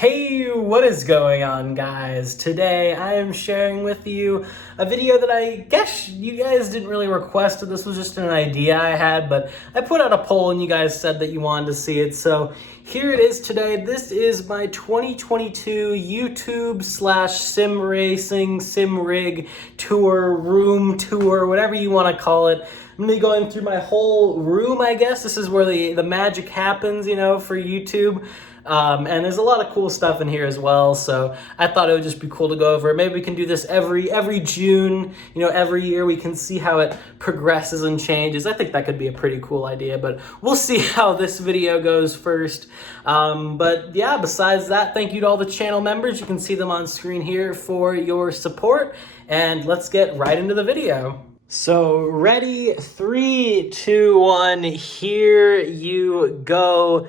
Hey, what is going on, guys? Today I am sharing with you a video that I guess you guys didn't really request. This was just an idea I had, but I put out a poll and you guys said that you wanted to see it. So here it is today. This is my 2022 YouTube / sim racing, sim rig tour, room tour, whatever you want to call it. I'm going to be going through my whole room, I guess. This is where the magic happens, for YouTube. And there's a lot of cool stuff in here as well, so I thought it would just be cool to go over. Maybe we can do this every June, every year we can see how it progresses and changes. I think that could be a pretty cool idea, but we'll see how this video goes first. But yeah, besides that, thank you to all the channel members. You can see them on screen here for your support, and let's get right into the video. So ready, 3, 2, 1, here you go.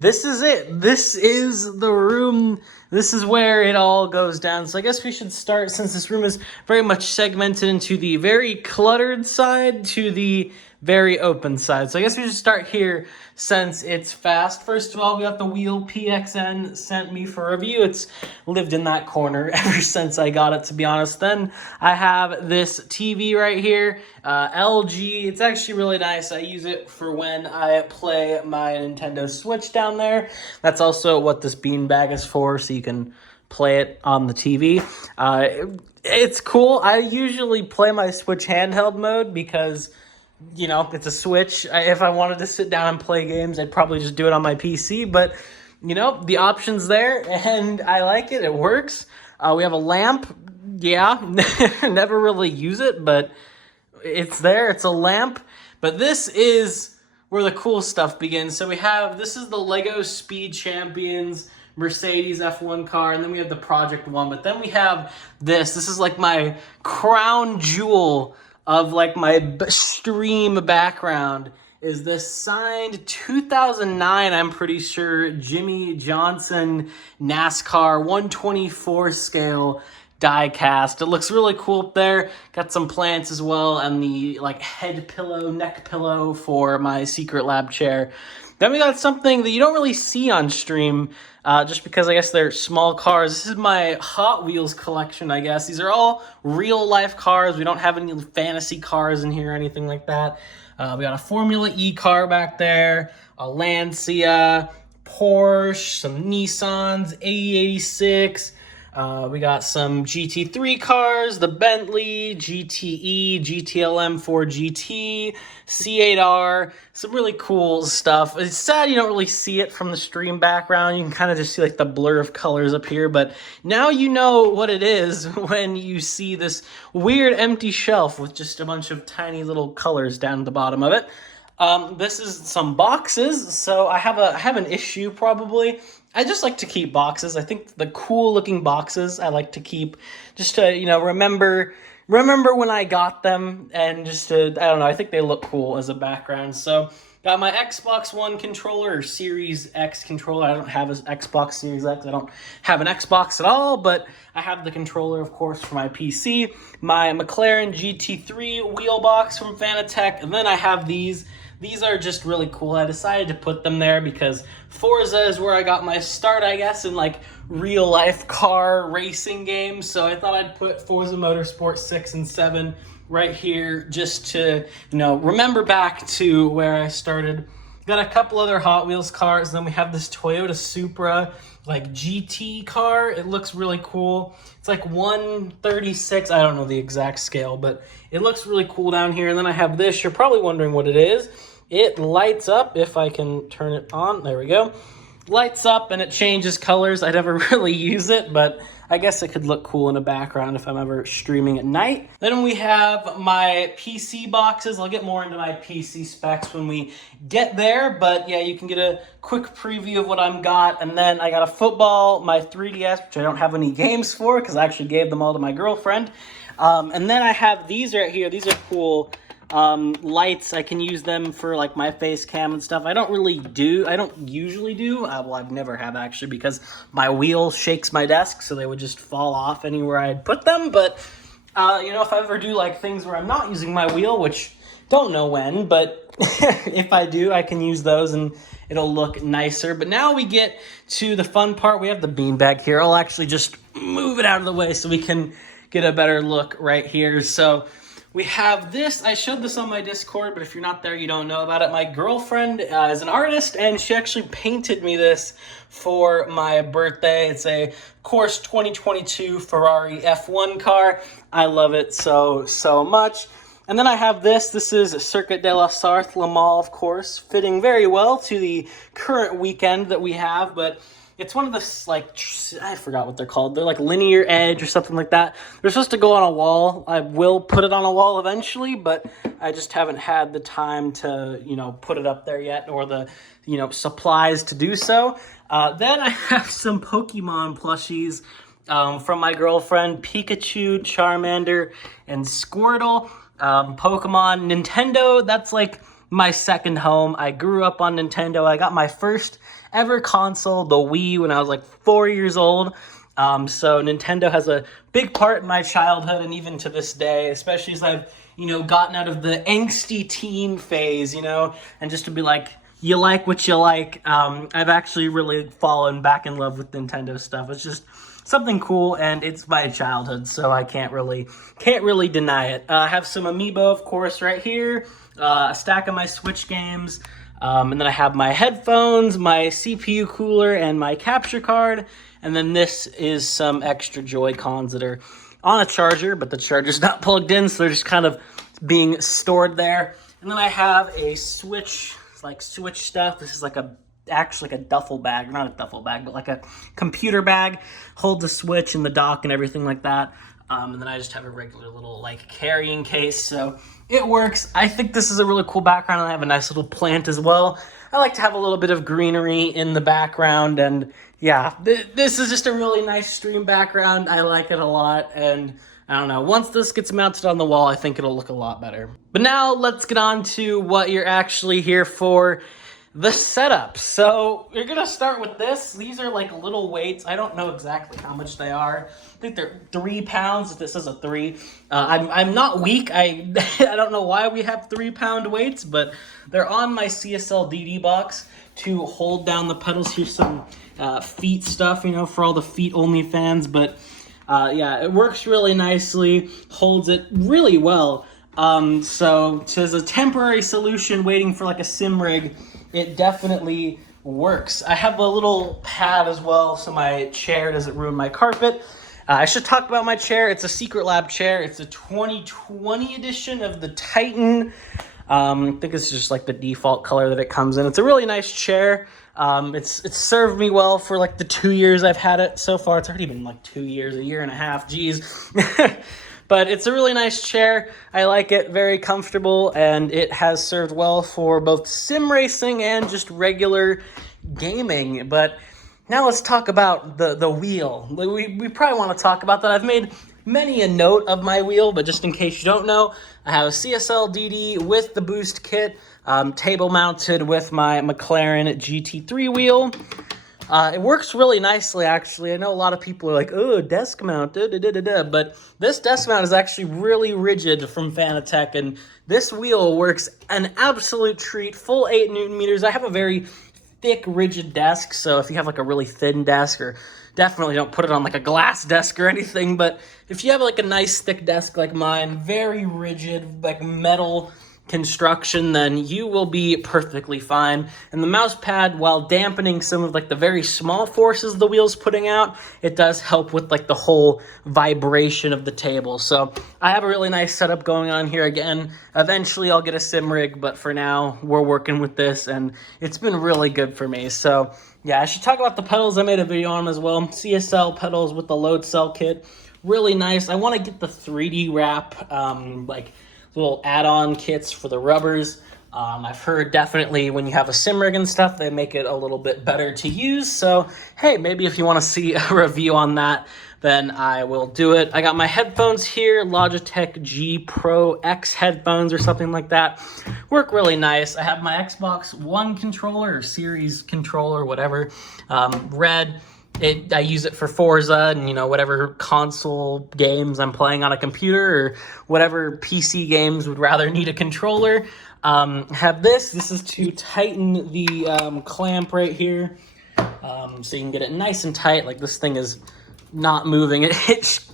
This is it. This is the room. This is where it all goes down. So I guess we should start, since this room is very much segmented into the very cluttered side to the very open side. So I guess we should start here since it's fast. First of all, we got the wheel PXN sent me for review. It's lived in that corner ever since I got it, to be honest. Then I have this TV right here, LG. It's actually really nice. I use it for when I play my Nintendo Switch down there. That's also what this beanbag is for, so you can play it on the TV. It's cool. I usually play my Switch handheld mode because it's a Switch. If I wanted to sit down and play games, I'd probably just do it on my PC. But, the option's there, and I like it. It works. We have a lamp. Yeah, never really use it, but it's there. It's a lamp. But this is where the cool stuff begins. So this is the Lego Speed Champions Mercedes F1 car, and then we have the Project One. But then we have this. This is like my crown jewel of like my stream background, is this signed 2009, I'm pretty sure, Jimmy Johnson NASCAR 124 scale die cast. It looks really cool up there. Got some plants as well, and the head pillow, neck pillow for my secret lab chair. Then we got something that you don't really see on stream, just because I guess they're small cars. This is my Hot Wheels collection, I guess. These are all real-life cars. We don't have any fantasy cars in here or anything like that. We got a Formula E car back there, a Lancia, Porsche, some Nissans, 8086. We got some GT3 cars, the Bentley, GTE, GTLM 4GT, C8R, some really cool stuff. It's sad you don't really see it from the stream background. You can kind of just see the blur of colors up here, but now you know what it is when you see this weird empty shelf with just a bunch of tiny little colors down at the bottom of it. This is some boxes, so I have an issue probably. I just like to keep boxes. I think the cool looking boxes I like to keep just to, remember when I got them, and just to, I don't know, I think they look cool as a background. So got my Xbox One controller, or Series X controller. I don't have an Xbox Series X. I don't have an Xbox at all, but I have the controller, of course, for my PC. My McLaren GT3 wheel box from Fanatec, and then I have these. These are just really cool. I decided to put them there because Forza is where I got my start, I guess, in real life car racing games. So I thought I'd put Forza Motorsport 6 and 7 right here just to, remember back to where I started. Got a couple other Hot Wheels cars. Then we have this Toyota Supra GT car. It looks really cool. It's 136. I don't know the exact scale, but it looks really cool down here. And then I have this. You're probably wondering what it is. It lights up, if I can turn it on. There we go. Lights up and it changes colors. I never really use it, but I guess it could look cool in the background if I'm ever streaming at night. Then we have my PC boxes. I'll get more into my PC specs when we get there, but yeah, you can get a quick preview of what I've got. And then I got a football, my 3DS, which I don't have any games for because I actually gave them all to my girlfriend. And then I have these right here. These are cool. Lights. I can use them for my face cam and stuff. I don't usually do. Well, I've never have actually, because my wheel shakes my desk, so they would just fall off anywhere I'd put them. But, if I ever do things where I'm not using my wheel, which don't know when, but if I do, I can use those and it'll look nicer. But now we get to the fun part. We have the beanbag here. I'll actually just move it out of the way so we can get a better look right here. So we have this. I showed this on my Discord, but if you're not there, you don't know about it. My girlfriend is an artist, and she actually painted me this for my birthday. It's a, of course, 2022 Ferrari F1 car. I love it so much. And then I have this. This is Circuit de la Sarthe Le Mans, of course, fitting very well to the current weekend that we have, but it's one of the, like, I forgot what they're called. They're like linear edge or something like that. They're supposed to go on a wall. I will put it on a wall eventually, but I just haven't had the time to, put it up there yet, or the, supplies to do so. Then I have some Pokemon plushies from my girlfriend, Pikachu, Charmander, and Squirtle. Pokemon, Nintendo, that's like my second home. I grew up on Nintendo. I got my first ever console, the Wii, when I was like 4 years old. So Nintendo has a big part in my childhood, and even to this day, especially as I've, gotten out of the angsty teen phase, and just to be like, you like what you like. I've actually really fallen back in love with Nintendo stuff. It's just something cool, and it's my childhood, so I can't really deny it. I have some Amiibo, of course, right here. A stack of my Switch games. And then I have my headphones, my CPU cooler, and my capture card. And then this is some extra Joy-Cons that are on a charger, but the charger's not plugged in, so they're just kind of being stored there. And then I have a Switch, Switch stuff. This is actually like a duffel bag, not a duffel bag, but like a computer bag. Hold the Switch and the dock and everything like that. And then I just have a regular little carrying case, so it works. I think this is a really cool background, and I have a nice little plant as well. I like to have a little bit of greenery in the background, and yeah, this is just a really nice stream background. I like it a lot, and I don't know, once this gets mounted on the wall, I think it'll look a lot better. But now let's get on to what you're actually here for. The setup. So you're gonna start with this. These are like little weights. I don't know exactly how much they are. I think they're 3 pounds. If this is a 3, I'm not weak. I don't know why we have 3-pound weights, but they're on my CSL DD box to hold down the pedals. Here's some feet stuff, for all the feet only fans. But yeah, it works really nicely. Holds it really well. So as a temporary solution, waiting for a sim rig, it definitely works. I have a little pad as well, so my chair doesn't ruin my carpet. I should talk about my chair. It's a Secret Lab chair. It's a 2020 edition of the Titan. I think it's just the default color that it comes in. It's a really nice chair. It's served me well for the 2 years I've had it so far. It's already been 2 years, 1.5 years, geez. But it's a really nice chair. I like it, very comfortable, and it has served well for both sim racing and just regular gaming. But now let's talk about the wheel. We probably want to talk about that. I've made many a note of my wheel, but just in case you don't know, I have a CSL DD with the boost kit, table mounted with my McLaren GT3 wheel. It works really nicely, actually. I know a lot of people are like, oh, desk mount, but this desk mount is actually really rigid from Fanatec, and this wheel works an absolute treat, full 8 Newton meters. I have a very thick, rigid desk, so if you have a really thin desk, or definitely don't put it on a glass desk or anything, but if you have a nice thick desk like mine, very rigid, metal construction, then you will be perfectly fine. And the mouse pad, while dampening some of the very small forces the wheel's putting out, it does help with the whole vibration of the table. So I have a really nice setup going on here. Again, eventually I'll get a sim rig, but for now we're working with this, and it's been really good for me. So yeah, I should talk about the pedals. I made a video on them as well. CSL pedals with the load cell kit, really nice. I want to get the 3D wrap, little add-on kits for the rubbers. I've heard definitely when you have a sim rig and stuff, they make it a little bit better to use. So, hey, maybe if you want to see a review on that, then I will do it. I got my headphones here, Logitech G Pro X headphones or something like that. Work really nice. I have my Xbox One controller, or Series controller, whatever, red. I use it for Forza and, whatever console games I'm playing on a computer, or whatever PC games would rather need a controller. Have this. This is to tighten the clamp right here, so you can get it nice and tight. Like, this thing is not moving. It's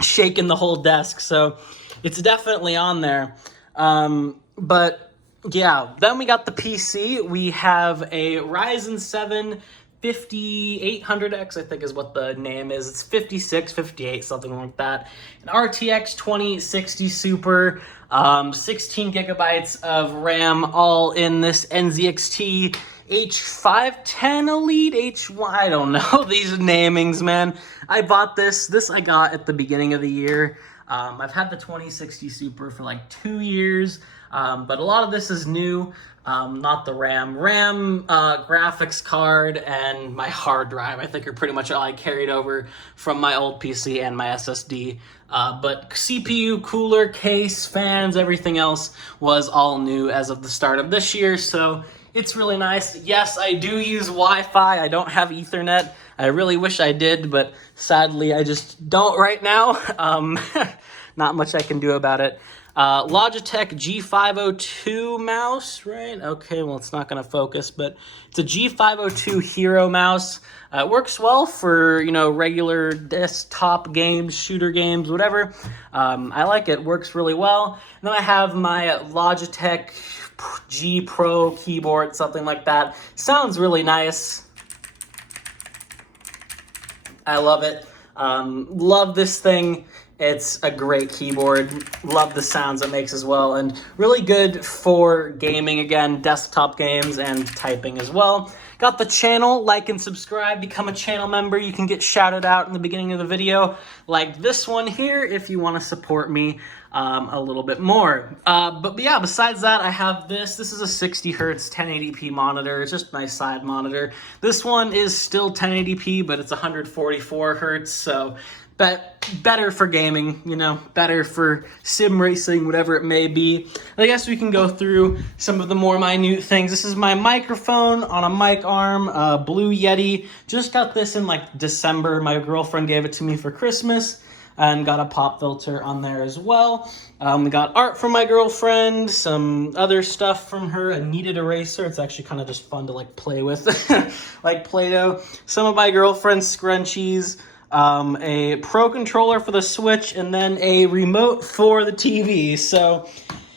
shaking the whole desk, so it's definitely on there. But yeah, then we got the PC. We have a Ryzen 7 5800X, I think is what the name is. It's 56, 58, something like that. An RTX 2060 Super, 16 gigabytes of RAM, all in this NZXT H510 Elite, H1, I don't know these namings, man. I bought this I got at the beginning of the year. I've had the 2060 Super for like 2 years, but a lot of this is new. Not the RAM. Graphics card, and my hard drive, I think, are pretty much all I carried over from my old PC and my SSD. But CPU, cooler, case, fans, everything else was all new as of the start of this year, so it's really nice. Yes, I do use Wi-Fi. I don't have Ethernet. I really wish I did, but sadly I just don't right now. Not much I can do about it. Logitech G502 mouse, right? Okay, well, it's not going to focus, but it's a G502 Hero mouse. It works well for, you know, regular desktop games, shooter games, whatever. I like it. Works really well. And then I have my Logitech G Pro keyboard, something like that. Sounds really nice. I love it. Love this thing. It's a great keyboard. Love the sounds it makes as well, and really good for gaming, again, desktop games and typing as well. Got the channel, like and subscribe, become a channel member. You can get shouted out in the beginning of the video, like this one here, if you want to support me a little bit more. But yeah, besides that, I have this. This is a 60 hertz 1080p monitor. It's just my side monitor. This one is still 1080p, but it's 144 hertz, so better for gaming, you know, better for sim racing, whatever it may be. I guess we can go through some of the more minute things. This is my microphone on a mic arm, Blue Yeti. Just got this in like December. My girlfriend gave it to me for Christmas, and got a pop filter on there as well. We got art from my girlfriend, some other stuff from her, a kneaded eraser. It's actually kind of just fun to like play with, like Play-Doh. Some of my girlfriend's scrunchies, a Pro controller for the Switch, and then a remote for the TV. So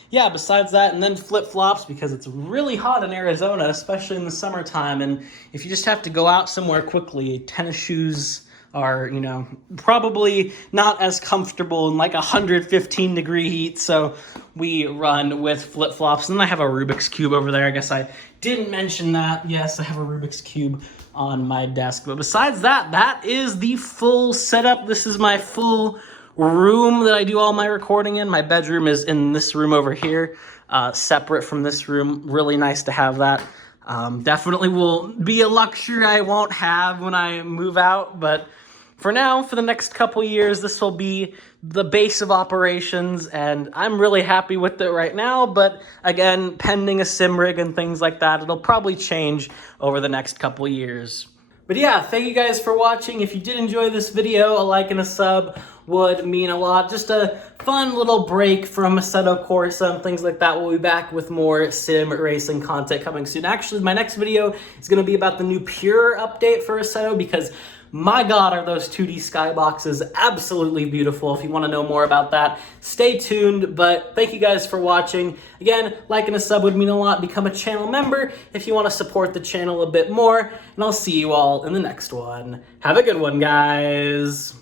yeah, besides that, and then flip-flops, because it's really hot in Arizona, especially in the summertime, and if you just have to go out somewhere quickly, tennis shoes are, you know, probably not as comfortable in like 115 degree heat, so we run with flip-flops. And then I have a Rubik's Cube over there. I guess I didn't mention that. Yes, I have a Rubik's Cube on my desk. But besides that, that is the full setup. This is my full room that I do all my recording in. My bedroom is in this room over here, separate from this room. Really nice to have that. Definitely will be a luxury I won't have when I move out, but for now, for the next couple years, this will be the base of operations, and I'm really happy with it right now, but again, pending a sim rig and things like that, it'll probably change over the next couple years. But yeah, thank you guys for watching. If you did enjoy this video, a like and a sub would mean a lot. Just a fun little break from Assetto Corsa and things like that. We'll be back with more sim racing content coming soon. Actually, my next video is going to be about the new Pure update for Assetto, because my God, are those 2D skyboxes absolutely beautiful. If you want to know more about that, stay tuned. But thank you guys for watching. Again, like and a sub would mean a lot. Become a channel member if you want to support the channel a bit more. And I'll see you all in the next one. Have a good one, guys.